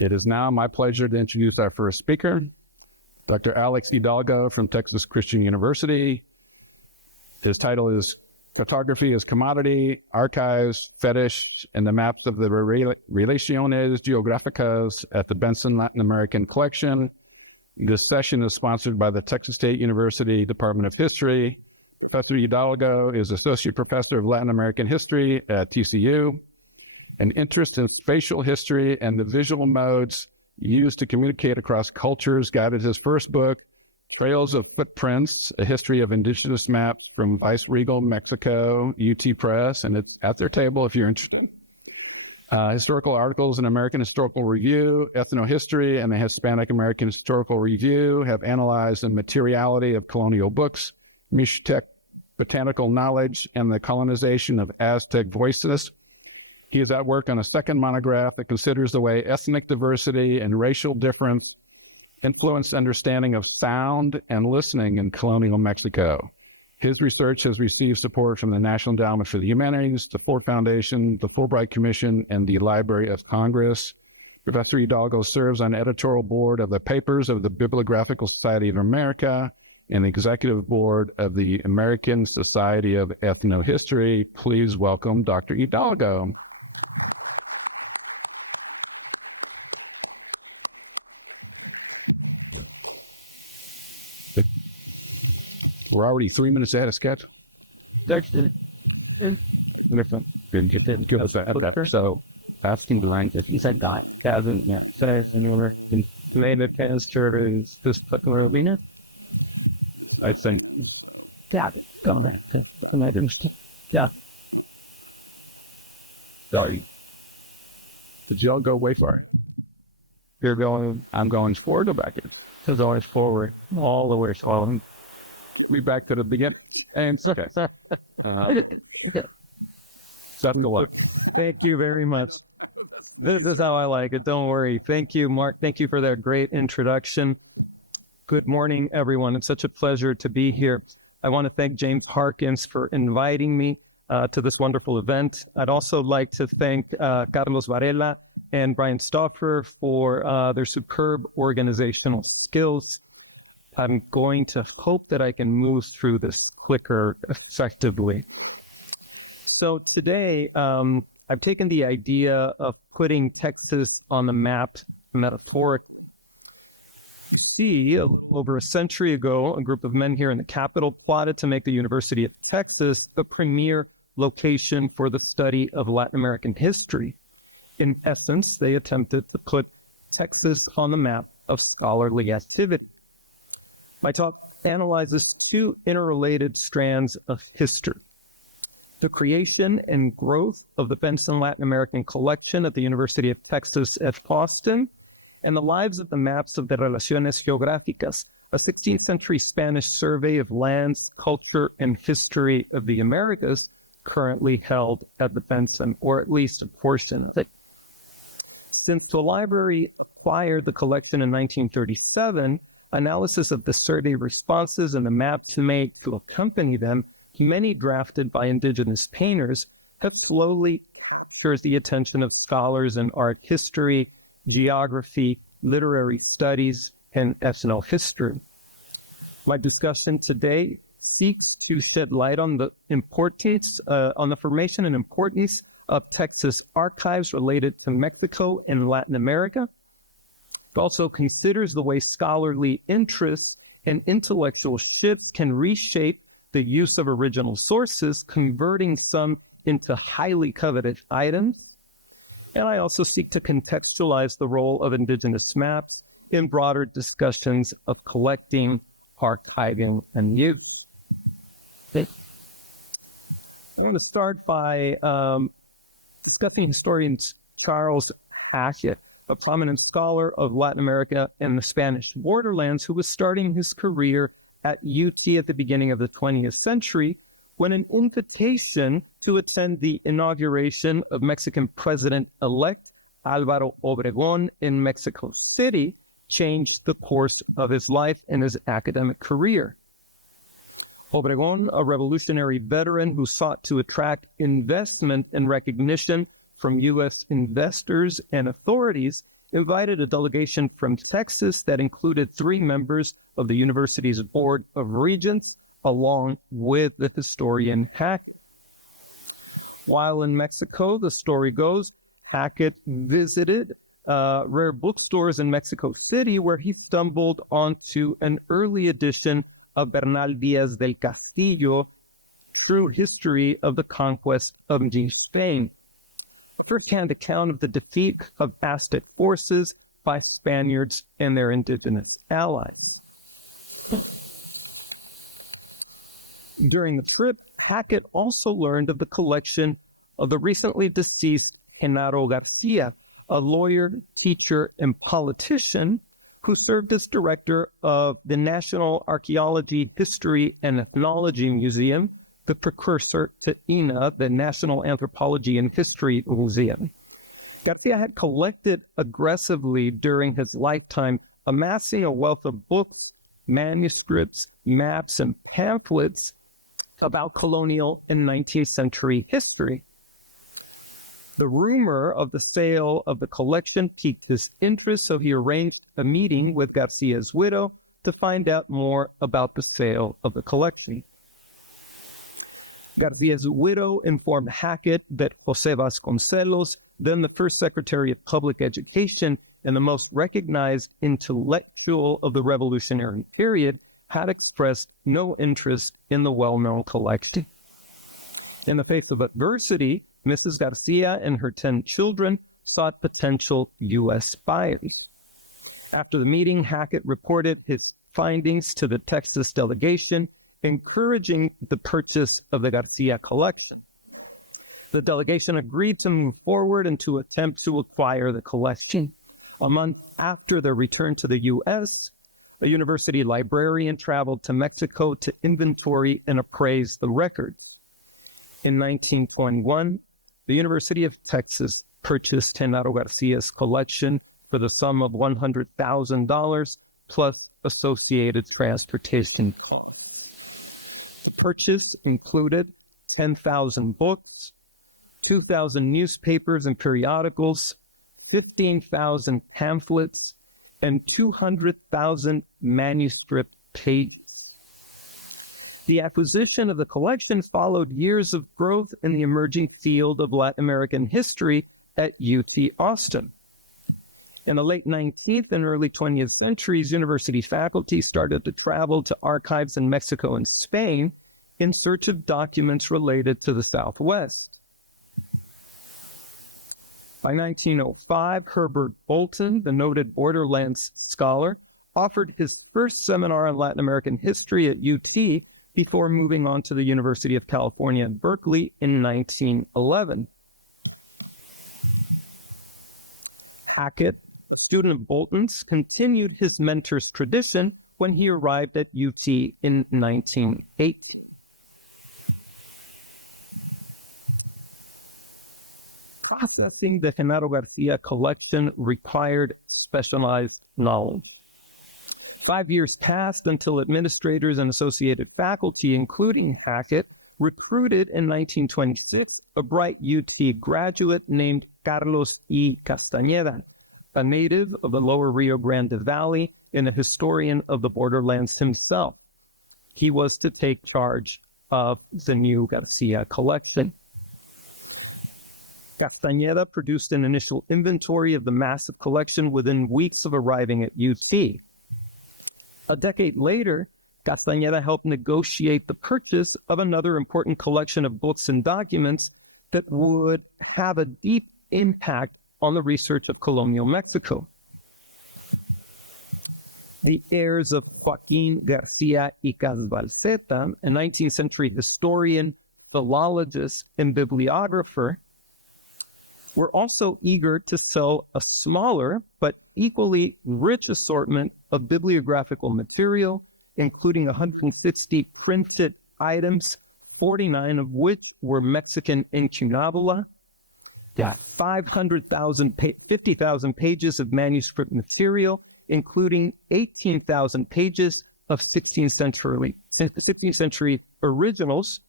It is now my pleasure to introduce our first speaker, Dr. Alex Hidalgo from Texas Christian University. His title is Cartography as Commodity, Archives, Fetish, and the Maps of the Relaciones Geográficas at the Benson Latin American Collection. This session is sponsored by the Texas State University Department of History. Professor Hidalgo is Associate Professor of Latin American History at TCU. An interest in spatial history and the visual modes used to communicate across cultures guided his first book, Trails of Footprints, A History of Indigenous Maps from Viceregal Mexico, UT Press, and it's at their table if you're interested. Historical articles in American Historical Review, Ethnohistory, and the Hispanic American Historical Review have analyzed the materiality of colonial books, Mixtec botanical knowledge, and the colonization of Aztec voices. He is at work on a second monograph that considers the way ethnic diversity and racial difference influenced understanding of sound and listening in colonial Mexico. His research has received support from the National Endowment for the Humanities, the Ford Foundation, the Fulbright Commission, and the Library of Congress. Professor Hidalgo serves on the editorial board of the Papers of the Bibliographical Society of America and the executive board of the American Society of Ethnohistory. Please welcome Dr. Hidalgo. We're already 3 minutes ahead of schedule. So, asking the line that he said that doesn't say anywhere in the cancer is this particular arena. I think that going back to another Sorry. Did y'all go way far? I'm going forward or back in? So it's always forward, all the way forward. We back to the beginning. And okay. Thank you very much. This is how I like it. Don't worry. Thank you, Mark. Thank you for that great introduction. Good morning, everyone. It's such a pleasure to be here. I want to thank James Harkins for inviting me to this wonderful event. I'd also like to thank Carlos Varela and Brian Stauffer for their superb organizational skills. I'm going to hope that I can move through this clicker effectively. So today, I've taken the idea of putting Texas on the map metaphorically. You see, a little over a century ago, a group of men here in the Capitol plotted to make the University of Texas the premier location for the study of Latin American history. In essence, they attempted to put Texas on the map of scholarly activity. My talk analyzes two interrelated strands of history: the creation and growth of the Benson Latin American Collection at the University of Texas at Austin, and the lives of the maps of the Relaciones Geográficas, a 16th century Spanish survey of lands, culture, and history of the Americas, currently held at the Benson, or at least a portion of it. Since the library acquired the collection in 1937, analysis of the survey responses and the maps made to accompany them, many drafted by indigenous painters, have slowly captured the attention of scholars in art history, geography, literary studies, and ethnohistory. My discussion today seeks to shed light on the importance, on the formation and importance of Texas archives related to Mexico and Latin America. It also considers the way scholarly interests and intellectual shifts can reshape the use of original sources, converting some into highly coveted items. And I also seek to contextualize the role of indigenous maps in broader discussions of collecting, archiving, and use. I'm going to start by discussing historian Charles Hackett, a prominent scholar of Latin America and the Spanish borderlands, who was starting his career at UT at the beginning of the 20th century, when an invitation to attend the inauguration of Mexican President-elect Álvaro Obregón in Mexico City changed the course of his life and his academic career. Obregón, a revolutionary veteran who sought to attract investment and recognition from U.S. investors and authorities, invited a delegation from Texas that included 3 members of the university's Board of Regents, along with the historian Hackett. While in Mexico, the story goes, Hackett visited rare bookstores in Mexico City, where he stumbled onto an early edition of Bernal Díaz del Castillo, True History of the Conquest of New Spain, a first-hand account of the defeat of Aztec forces by Spaniards and their indigenous allies. During the trip, Hackett also learned of the collection of the recently deceased Genaro Garcia, a lawyer, teacher, and politician who served as director of the National Archaeology, History, and Ethnology Museum, the precursor to INA, the National Anthropology and History Museum. Garcia had collected aggressively during his lifetime, amassing a wealth of books, manuscripts, maps, and pamphlets about colonial and 19th century history. The rumor of the sale of the collection piqued his interest, so he arranged a meeting with Garcia's widow to find out more about the sale of the collection. Garcia's widow informed Hackett that José Vasconcelos, then the first Secretary of Public Education and the most recognized intellectual of the Revolutionary period, had expressed no interest in the well-known collection. In the face of adversity, Mrs. Garcia and her 10 children sought potential U.S. spies. After the meeting, Hackett reported his findings to the Texas delegation, encouraging the purchase of the Garcia collection. The delegation agreed to move forward and to attempt to acquire the collection. A month after their return to the U.S., a university librarian traveled to Mexico to inventory and appraise the records. In 1921, the University of Texas purchased Genaro Garcia's collection for the sum of $100,000 plus associated transportation costs. The purchase included 10,000 books, 2,000 newspapers and periodicals, 15,000 pamphlets, and 200,000 manuscript pages. The acquisition of the collection followed years of growth in the emerging field of Latin American history at UT Austin. In the late 19th and early 20th centuries, university faculty started to travel to archives in Mexico and Spain in search of documents related to the Southwest. By 1905, Herbert Bolton, the noted borderlands scholar, offered his first seminar on Latin American history at UT before moving on to the University of California at Berkeley in 1911. Hackett, a student of Bolton's, continued his mentor's tradition when he arrived at UT in 1918. Processing the Genaro Garcia collection required specialized knowledge. 5 years passed until administrators and associated faculty, including Hackett, recruited in 1926 a bright UT graduate named Carlos E. Castañeda, a native of the lower Rio Grande Valley and a historian of the borderlands himself. He was to take charge of the new Garcia collection. Castañeda produced an initial inventory of the massive collection within weeks of arriving at UT. A decade later, Castañeda helped negotiate the purchase of another important collection of books and documents that would have a deep impact on the research of colonial Mexico. The heirs of Joaquín García y Calvalceta, a 19th century historian, philologist, and bibliographer, were also eager to sell a smaller but equally rich assortment of bibliographical material, including 160 printed items, 49 of which were Mexican incunabula, 50,000 pages of manuscript material, including 18,000 pages of 16th century originals,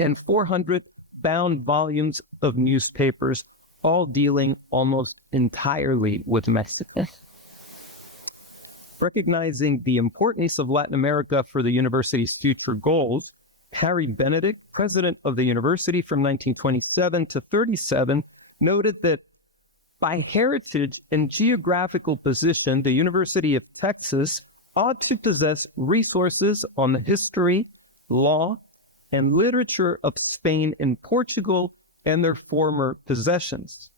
and 400 bound volumes of newspapers, all dealing almost entirely with Mexicans. Recognizing the importance of Latin America for the university's future goals, Harry Benedict, president of the university from 1927 to 37, noted that by heritage and geographical position, the University of Texas ought to possess resources on the history, law, and literature of Spain and Portugal and their former possessions.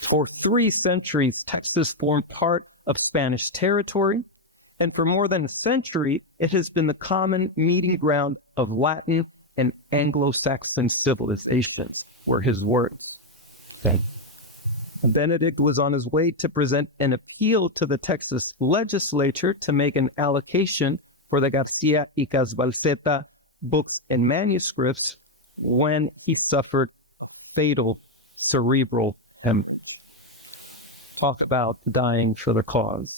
For 3 centuries, Texas formed part of Spanish territory, and for more than a century, it has been the common meeting ground of Latin and Anglo-Saxon civilizations, were his words. Okay. Benedict was on his way to present an appeal to the Texas legislature to make an allocation for the Garcia y Casbalceta books and manuscripts when he suffered a fatal cerebral hemorrhage. Talk about dying for the cause.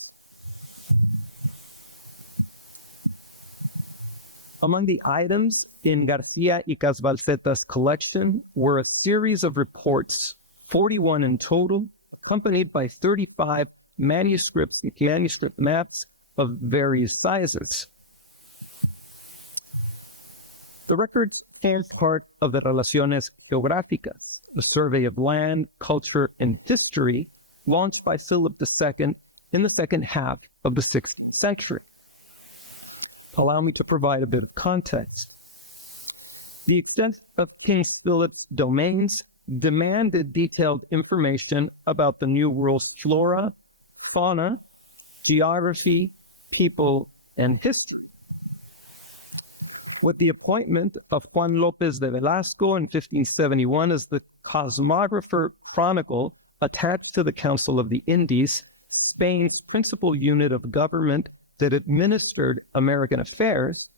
Among the items in Garcia y Casbalceta's collection were a series of reports, 41 in total, accompanied by 35 manuscripts and manuscript maps of various sizes. The records form part of the Relaciones Geográficas, the survey of land, culture, and history launched by Philip II in the second half of the 16th century. Allow me to provide a bit of context. The extent of King Philip's domains demanded detailed information about the New World's flora, fauna, geography, people, and history. With the appointment of Juan López de Velasco in 1571 as the cosmographer chronicle attached to the Council of the Indies, Spain's principal unit of government that administered American affairs,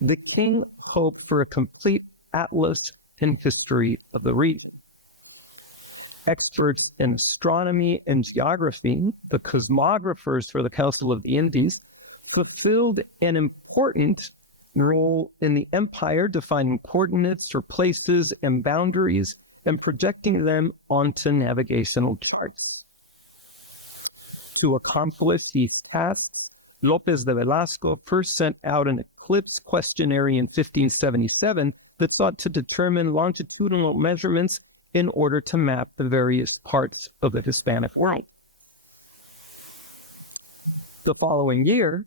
the king hoped for a complete atlas and history of the region. Experts in astronomy and geography, the cosmographers for the Council of the Indies, fulfilled an important role in the empire, defining coordinates for places and boundaries and projecting them onto navigational charts. To accomplish these tasks, López de Velasco first sent out an eclipse questionnaire in 1577 that sought to determine longitudinal measurements in order to map the various parts of the Hispanic world. The following year,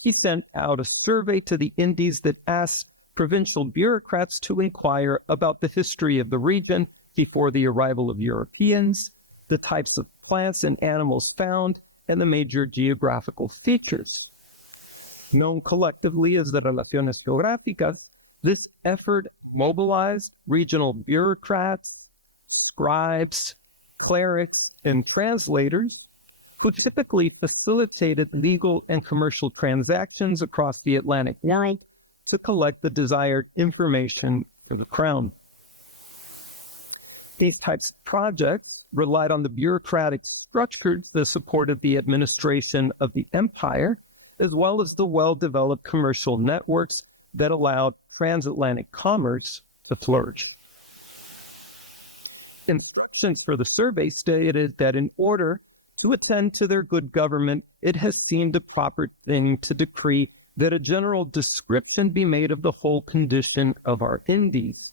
he sent out a survey to the Indies that asked provincial bureaucrats to inquire about the history of the region before the arrival of Europeans, the types of plants and animals found, and the major geographical features. Known collectively as the Relaciones Geográficas, this effort mobilized regional bureaucrats, scribes, clerics, and translators who typically facilitated legal and commercial transactions across the Atlantic to collect the desired information for the crown. These types of projects relied on the bureaucratic structures that supported the administration of the empire, as well as the well-developed commercial networks that allowed transatlantic commerce to flourish. Instructions for the survey stated that in order to attend to their good government, it has seemed a proper thing to decree that a general description be made of the whole condition of our Indies,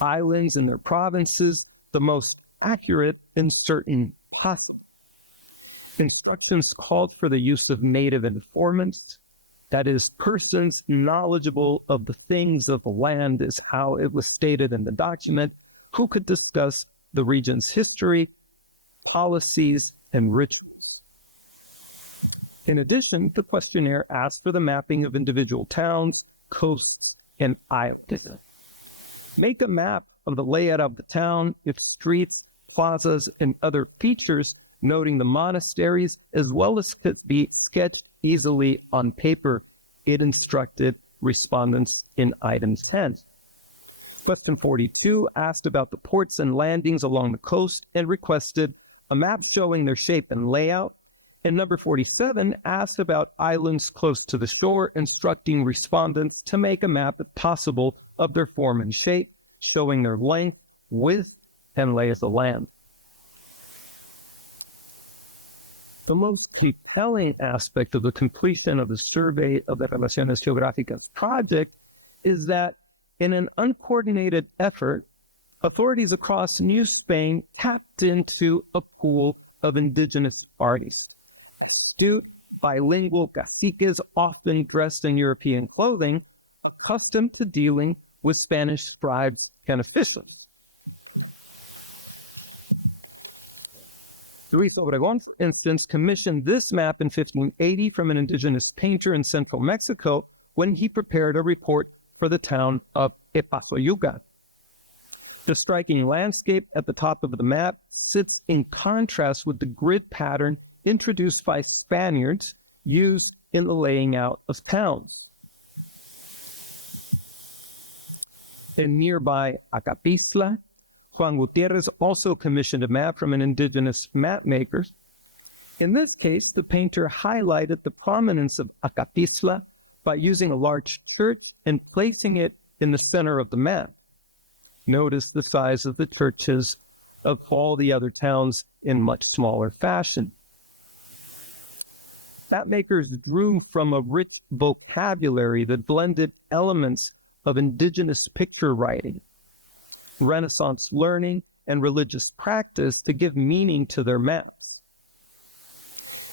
islands and their provinces, the most accurate and certain possible. Instructions called for the use of native informants, that is, persons knowledgeable of the things of the land, is how it was stated in the document, who could discuss the region's history, policies, and rituals. In addition, the questionnaire asked for the mapping of individual towns, coasts, and islands. Make a map of the layout of the town, if streets, plazas, and other features, noting the monasteries, as well as could be sketched easily on paper. It instructed respondents in items 10. Question 42 asked about the ports and landings along the coast and requested a map showing their shape and layout. And number 47 asked about islands close to the shore, instructing respondents to make a map if possible of their form and shape, showing their length, width, and lay of the land. The most compelling aspect of the completion of the survey of the Relaciones Geográficas project is that in an uncoordinated effort, authorities across New Spain tapped into a pool of indigenous parties. Astute, bilingual caciques, often dressed in European clothing, accustomed to dealing with Spanish scribes and officials. Luis Obregón, for instance, commissioned this map in 1580 from an indigenous painter in central Mexico when he prepared a report for the town of Epazoyuca. The striking landscape at the top of the map sits in contrast with the grid pattern introduced by Spaniards used in the laying out of towns. In nearby Acapistla, Juan Gutierrez also commissioned a map from an indigenous map maker. In this case, the painter highlighted the prominence of Acapistla by using a large church and placing it in the center of the map. Notice the size of the churches of all the other towns in much smaller fashion. Map makers drew from a rich vocabulary that blended elements of indigenous picture writing, Renaissance learning, and religious practice to give meaning to their maps.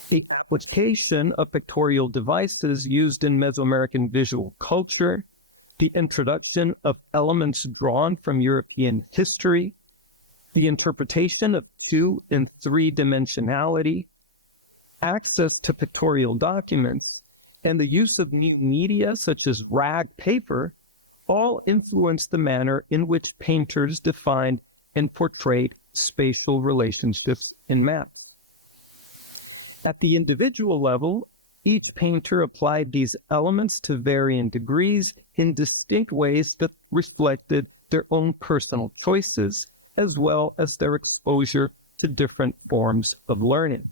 The application of pictorial devices used in Mesoamerican visual culture, the introduction of elements drawn from European history, the interpretation of 2- and 3-dimensionality, access to pictorial documents, and the use of new media such as rag paper all influenced the manner in which painters defined and portrayed spatial relationships in maps. At the individual level, each painter applied these elements to varying degrees in distinct ways that reflected their own personal choices, as well as their exposure to different forms of learning.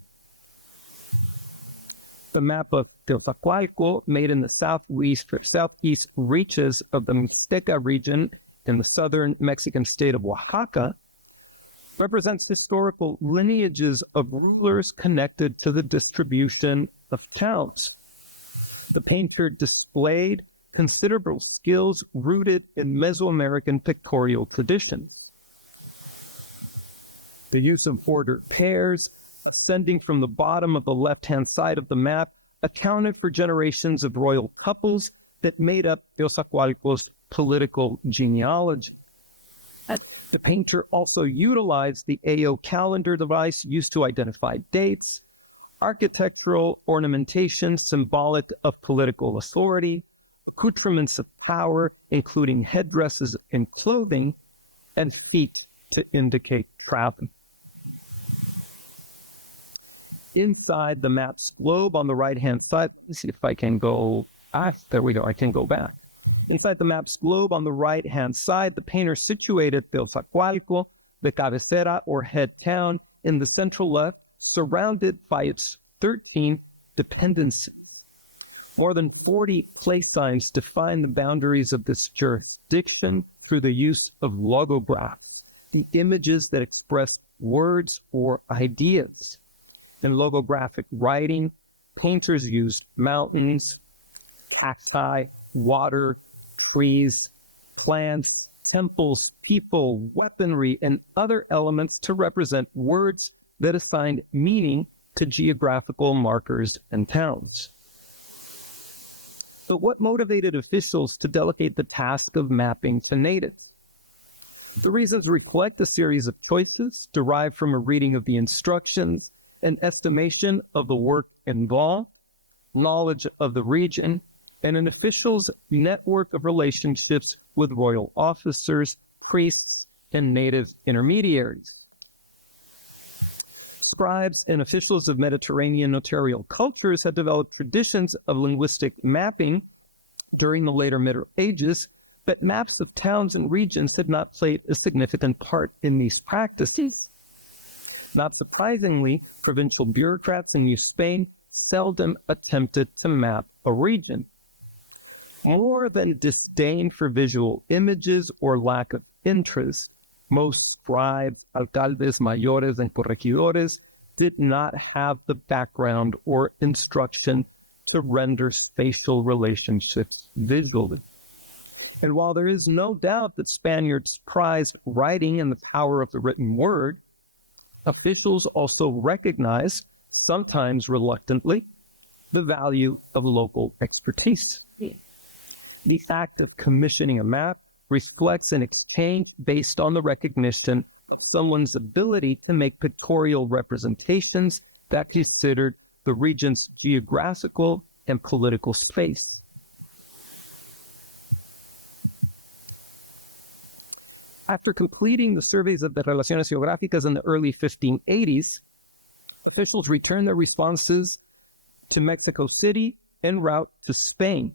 The map of Teotihuacan, made in the southeast reaches of the Mixteca region in the southern Mexican state of Oaxaca, represents historical lineages of rulers connected to the distribution of towns. The painter displayed considerable skills rooted in Mesoamerican pictorial traditions. The use of ordered pairs, ascending from the bottom of the left-hand side of the map, accounted for generations of royal couples that made up Teotihuacan's political genealogy. The painter also utilized the AO calendar device used to identify dates, architectural ornamentation symbolic of political authority, accoutrements of power, including headdresses and clothing, and feet to indicate travel. Inside the map's globe on the right-hand side, let's see if I can go, there we go, I can go back. Inside the map's globe on the right-hand side, the painter situated Teotihuacan, the cabecera or head town, in the central left, surrounded by its 13 dependencies. More than 40 place signs define the boundaries of this jurisdiction through the use of logographs, images that express words or ideas. In logographic writing, painters used mountains, cacti, water, trees, plants, temples, people, weaponry, and other elements to represent words that assigned meaning to geographical markers and towns. But what motivated officials to delegate the task of mapping to natives? The reasons reflect a series of choices derived from a reading of the instructions, an estimation of the work involved, knowledge of the region, and an official's network of relationships with royal officers, priests, and native intermediaries. Scribes and officials of Mediterranean notarial cultures had developed traditions of linguistic mapping during the later Middle Ages, but maps of towns and regions had not played a significant part in these practices. Not surprisingly, provincial bureaucrats in New Spain seldom attempted to map a region. More than disdain for visual images or lack of interest, most scribes, alcaldes mayores, and corregidores did not have the background or instruction to render spatial relationships visually. And while there is no doubt that Spaniards prized writing and the power of the written word, officials also recognized, sometimes reluctantly, the value of local expertise. The act of commissioning a map reflects an exchange based on the recognition of someone's ability to make pictorial representations that considered the region's geographical and political space. After completing the surveys of the Relaciones Geográficas in the early 1580s, officials returned their responses to Mexico City en route to Spain.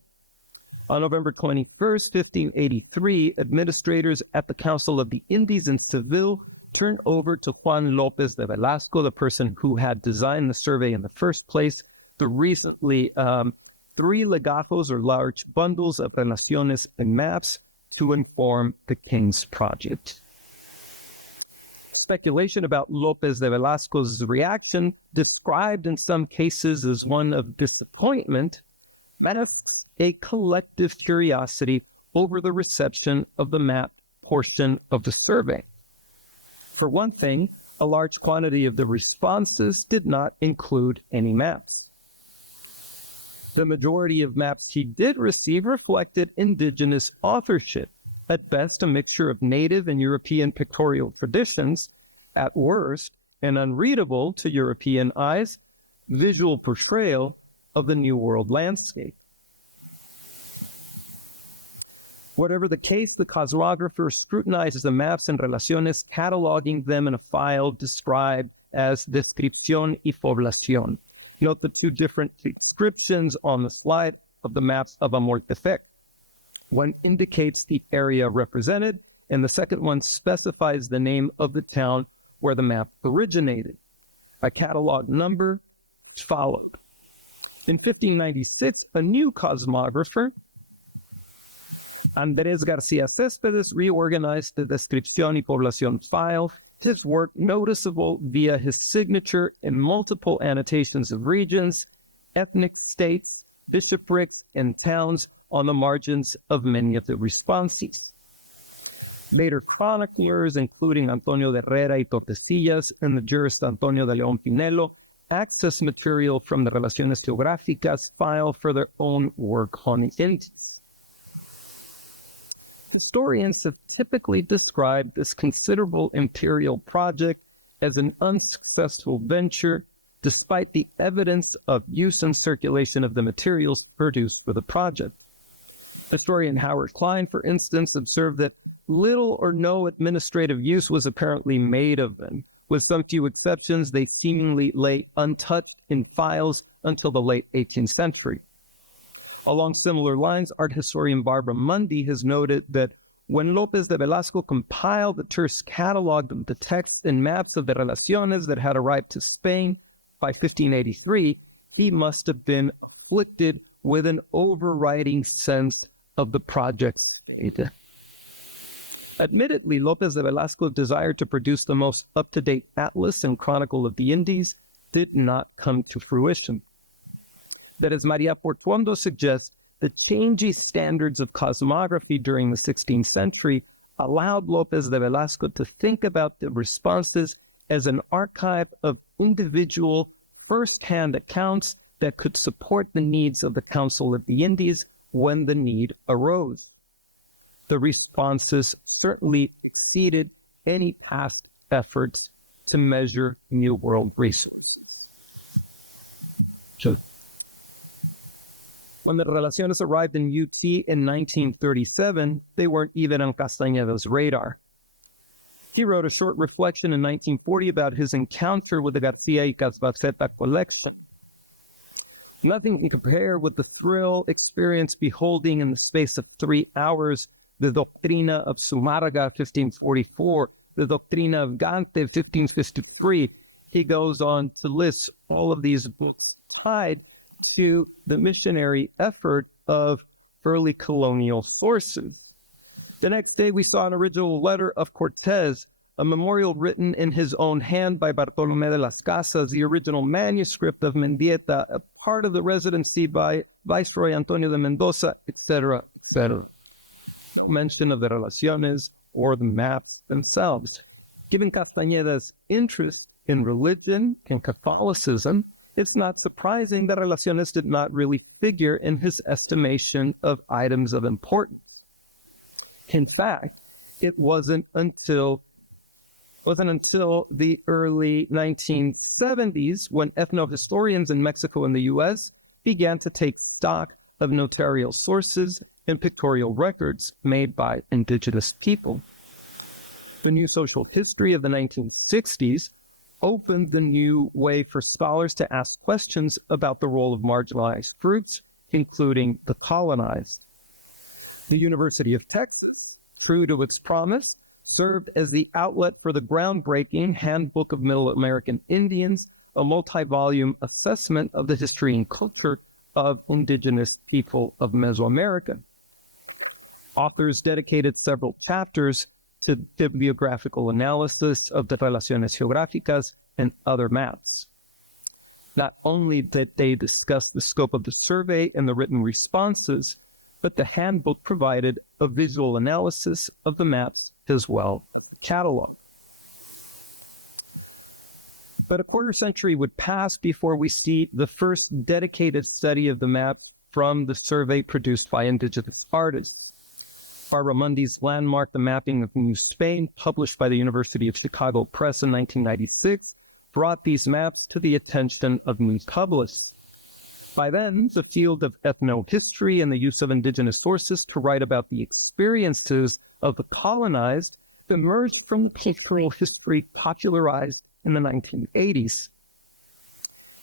On November 21st, 1583, administrators at the Council of the Indies in Seville turned over to Juan López de Velasco, the person who had designed the survey in the first place, the recently 3 legajos or large bundles of relaciones and maps to inform the king's project. Speculation about López de Velasco's reaction, described in some cases as one of disappointment, masks a collective curiosity over the reception of the map portion of the survey. For one thing, a large quantity of the responses did not include any maps. The majority of maps he did receive reflected indigenous authorship, at best a mixture of native and European pictorial traditions, at worst an unreadable to European eyes visual portrayal of the New World landscape. Whatever the case, the cosmographer scrutinizes the maps and relaciones, cataloging them in a file described as descripción y población. Note the 2 different descriptions on the slide of the maps of Amortepec. One indicates the area represented, and the second one specifies the name of the town where the map originated. A catalog number followed. In 1596, a new cosmographer, Andrés García Céspedes, reorganized the Descripción y Población file, his work noticeable via his signature in multiple annotations of regions, ethnic states, bishoprics, and towns on the margins of many of the responses. Later chroniclers, including Antonio de Herrera y Tordesillas and the jurist Antonio de León Pinelo, access material from the Relaciones Geográficas file for their own work on the Indies. Historians have typically described this considerable imperial project as an unsuccessful venture, despite the evidence of use and circulation of the materials produced for the project. Historian Howard Klein, for instance, observed that little or no administrative use was apparently made of them. With some few exceptions, they seemingly lay untouched in files until the late 18th century. Along similar lines, art historian Barbara Mundy has noted that when López de Velasco compiled the terse catalog of the texts and maps of the relaciones that had arrived to Spain by 1583, he must have been afflicted with an overriding sense of the project's fate. Admittedly, López de Velasco's desire to produce the most up-to-date atlas and chronicle of the Indies did not come to fruition. That, as Maria Portuondo suggests, the changing standards of cosmography during the 16th century allowed López de Velasco to think about the responses as an archive of individual first-hand accounts that could support the needs of the Council of the Indies when the need arose. The responses certainly exceeded any past efforts to measure New World resources. When the Relaciones arrived in UT in 1937, they weren't even on Castañeda's radar. He wrote a short reflection in 1940 about his encounter with the García y Casbaceta collection. Nothing can compare with the thrill experienced beholding in the space of 3 hours the Doctrina of Zumárraga, 1544, the Doctrina of Gante, 1553. He goes on to list all of these books tied to the missionary effort of early colonial sources. The next day, we saw an original letter of Cortez a memorial written in his own hand by Bartolomé de las Casas, the original manuscript of Mendieta, a part of the residency by Viceroy Antonio de Mendoza, etc., etc. No mention of the Relaciones or the maps themselves. Given Castañeda's interest in religion and Catholicism, it's not surprising that Relaciones did not really figure in his estimation of items of importance. In fact, it wasn't until the early 1970s when ethnohistorians in Mexico and the U.S. began to take stock of notarial sources and pictorial records made by indigenous people. The new social history of the 1960s opened the new way for scholars to ask questions about the role of marginalized groups, including the colonized. The University of Texas, true to its promise, served as the outlet for the groundbreaking Handbook of Middle American Indians, a multi-volume assessment of the history and culture of indigenous people of Mesoamerica. Authors dedicated several chapters to bibliographical analysis of the Relaciones Geográficas and other maps. Not only did they discuss the scope of the survey and the written responses, but the handbook provided a visual analysis of the maps as well as the catalog. But a quarter century would pass before we see the first dedicated study of the maps from the survey produced by indigenous artists. Barramundi's landmark, The Mapping of New Spain, published by the University of Chicago Press in 1996, brought these maps to the attention of new publicists. By then, the field of ethnohistory and the use of indigenous sources to write about the experiences of the colonized emerged from the cultural history popularized in the 1980s.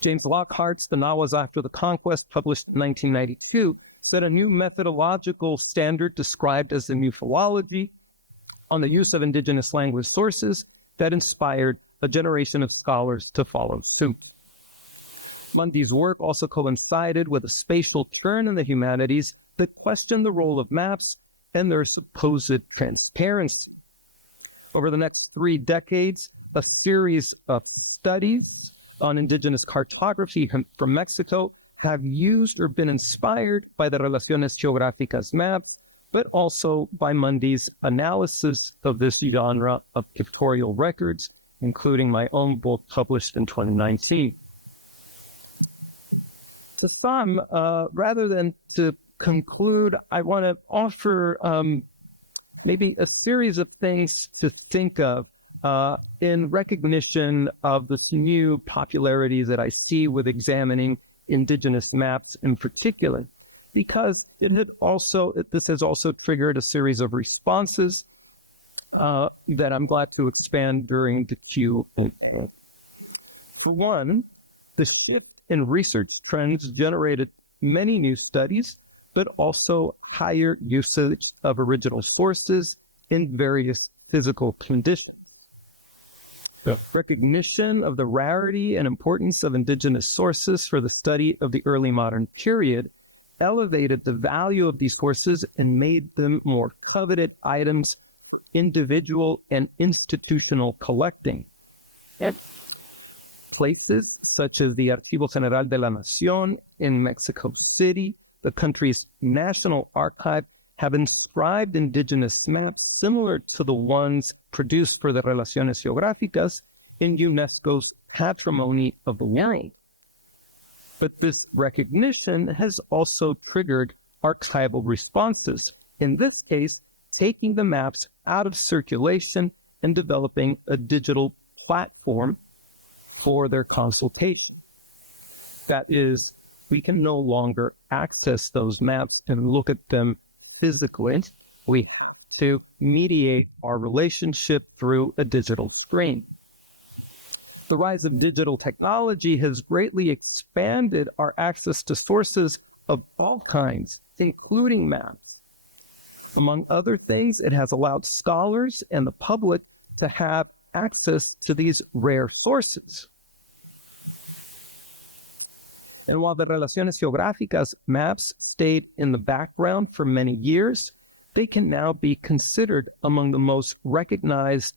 James Lockhart's The Nahuas After the Conquest, published in 1992, set a new methodological standard described as the new philology on the use of indigenous language sources that inspired a generation of scholars to follow suit. Lundy's work also coincided with a spatial turn in the humanities that questioned the role of maps and their supposed transparency. Over the next 3 decades, a series of studies on indigenous cartography from Mexico have used or been inspired by the Relaciones Geográficas maps, but also by Mundy's analysis of this genre of pictorial records, including my own book published in 2019. To sum, rather than to conclude, I want to offer maybe a series of things to think of in recognition of this new popularity that I see with examining indigenous maps in particular, because this has also triggered a series of responses that I'm glad to expand during the Q&A. For one, the shift in research trends generated many new studies, but also higher usage of original sources in various physical conditions. The recognition of the rarity and importance of indigenous sources for the study of the early modern period elevated the value of these courses and made them more coveted items for individual and institutional collecting. And places such as the Archivo General de la Nación in Mexico City, the country's national archive, have inscribed indigenous maps similar to the ones produced for the Relaciones Geográficas in UNESCO's Patrimony of the World. But this recognition has also triggered archival responses, in this case, taking the maps out of circulation and developing a digital platform for their consultation. That is, we can no longer access those maps and look at them physically. We have to mediate our relationship through a digital screen. The rise of digital technology has greatly expanded our access to sources of all kinds, including maps. Among other things, it has allowed scholars and the public to have access to these rare sources. And while the Relaciones Geográficas maps stayed in the background for many years, they can now be considered among the most recognized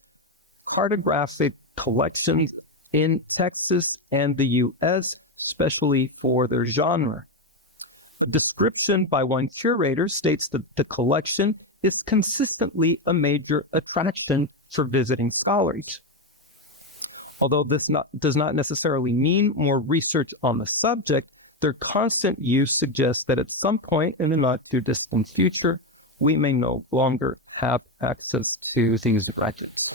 cartographic collections in Texas and the U.S., especially for their genre. A description by one curator states that the collection is consistently a major attraction for visiting scholars. Although this does not necessarily mean more research on the subject, their constant use suggests that at some point in the not-too-distant future, we may no longer have access to these collections.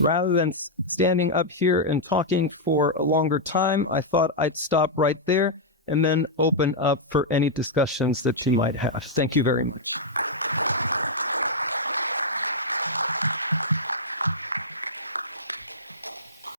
Rather than standing up here and talking for a longer time, I thought I'd stop right there and then open up for any discussions that you might have. Thank you very much.